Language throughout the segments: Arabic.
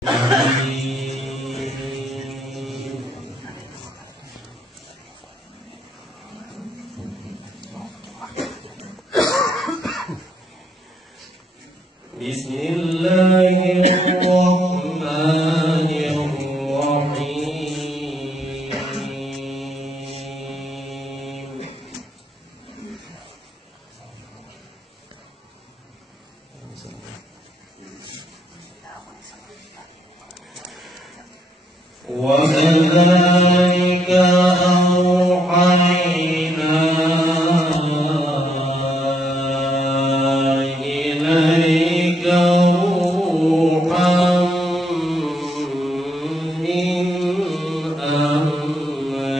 بسم الله الرحمن الرحيم. وكذلك أوحينا إليك روحا من أمرنا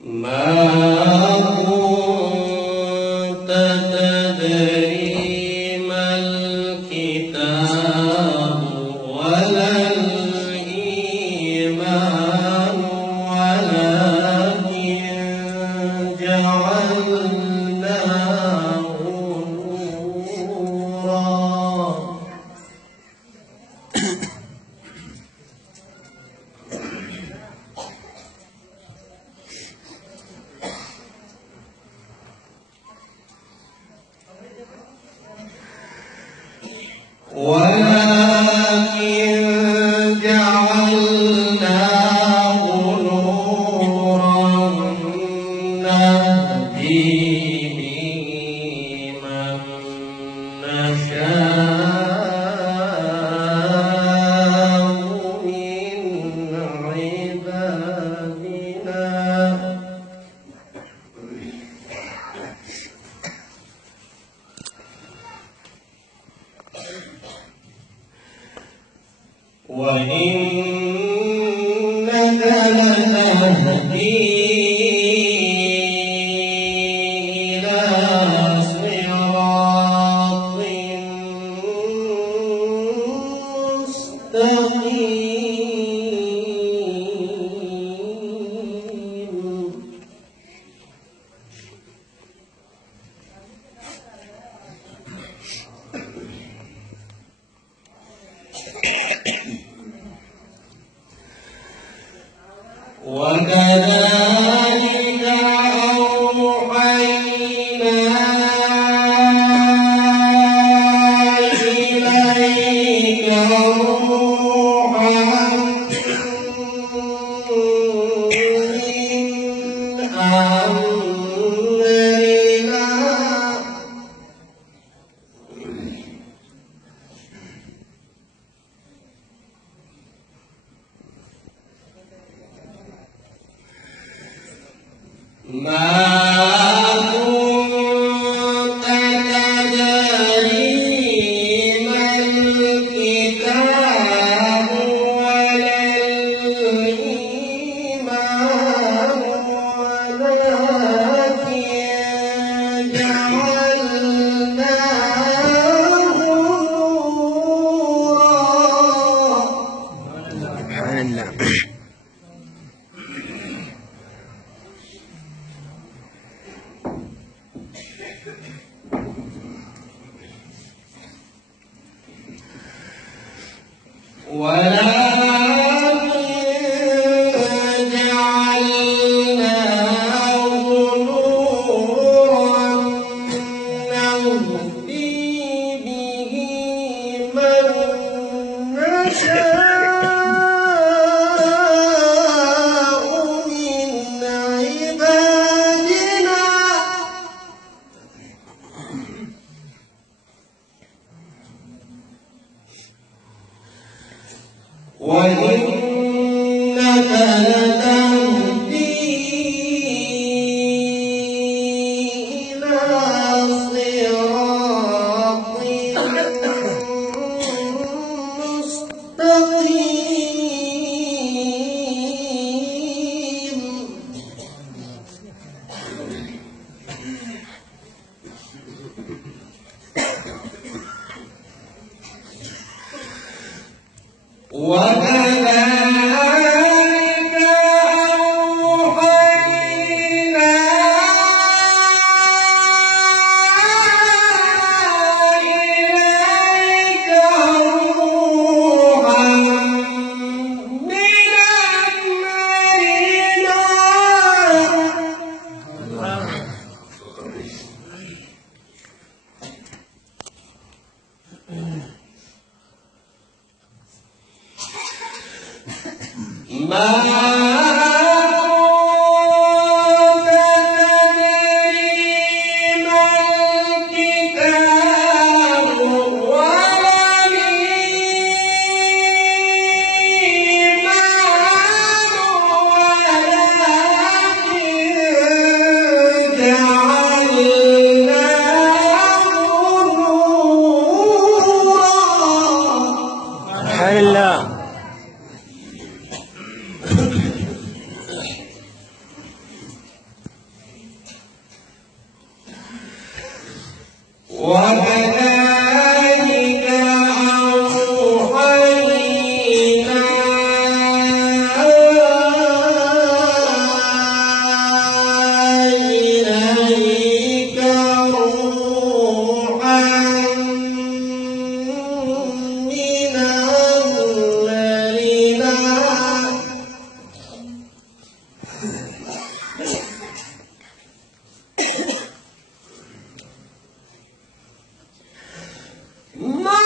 ما كنت تدري ما الكتاب ولا الإيمان ولكن جعلناه نورا نهدي به من نشاء من عبادنا وإنك لتهدي إلى صراط مستقيم. وكذلك أوحينا إليك روحا من أمرنا ما كنت تدري ما الكتاب ولا الإيمان ولكن جعلناه نورا. سبحان الله. ولكن جعلناه نورا نهدي به من نشاء من عبادنا إليك روحا من أمرنا ما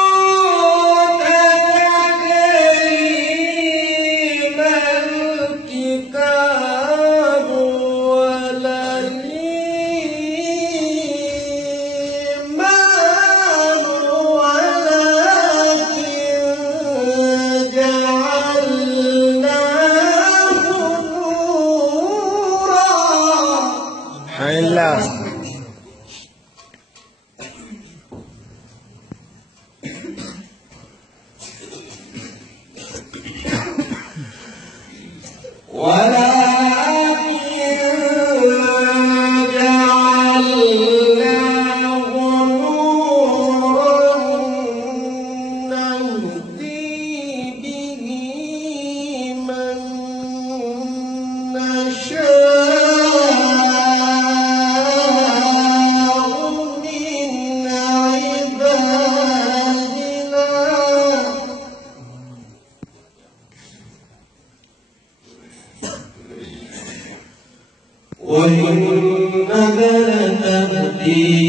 كنت تدري ما الكتاب ولا الإيمان ولكن جعلناه نورا سبحان الله. جعلناه نورا نهدي به من نشاء من عبادنا وإنك لتهدي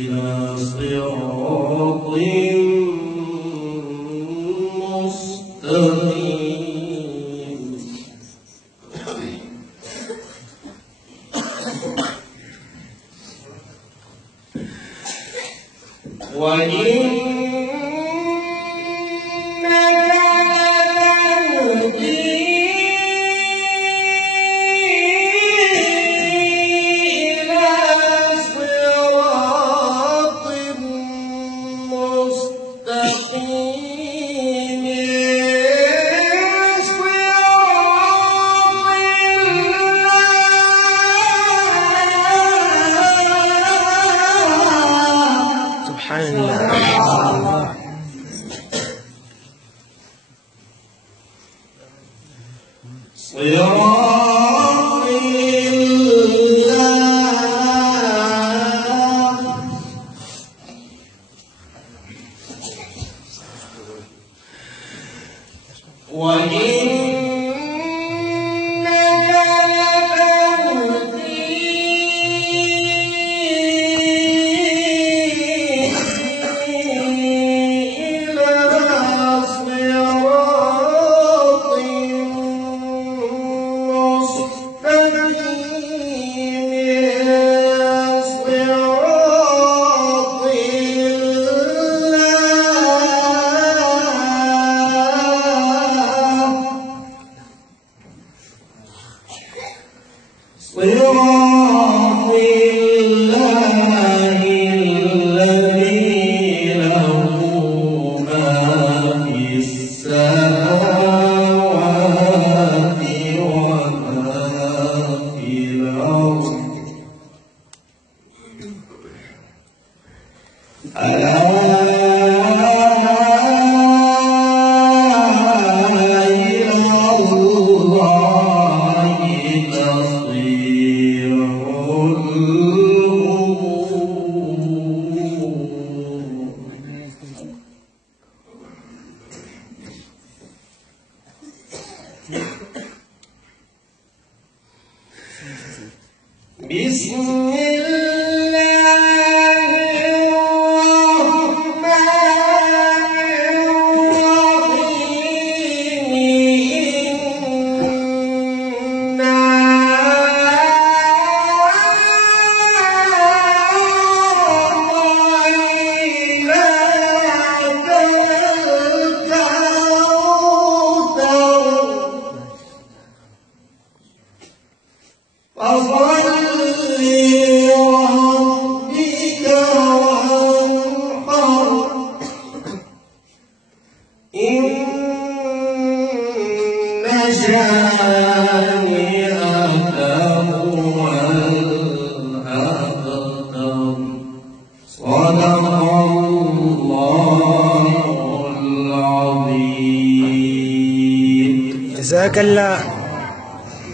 إلى صراط مستقيم سبحان الله. صراط الله وإنك لتهدي إلى صراط صراط الله الذي له ما في السماوات وما في الأرض ألا إلى الله تصير الأمور بسم الله الرحمن الرحيم فصل لربك وانحر إن شانئك الله العظيم. جزاك الله.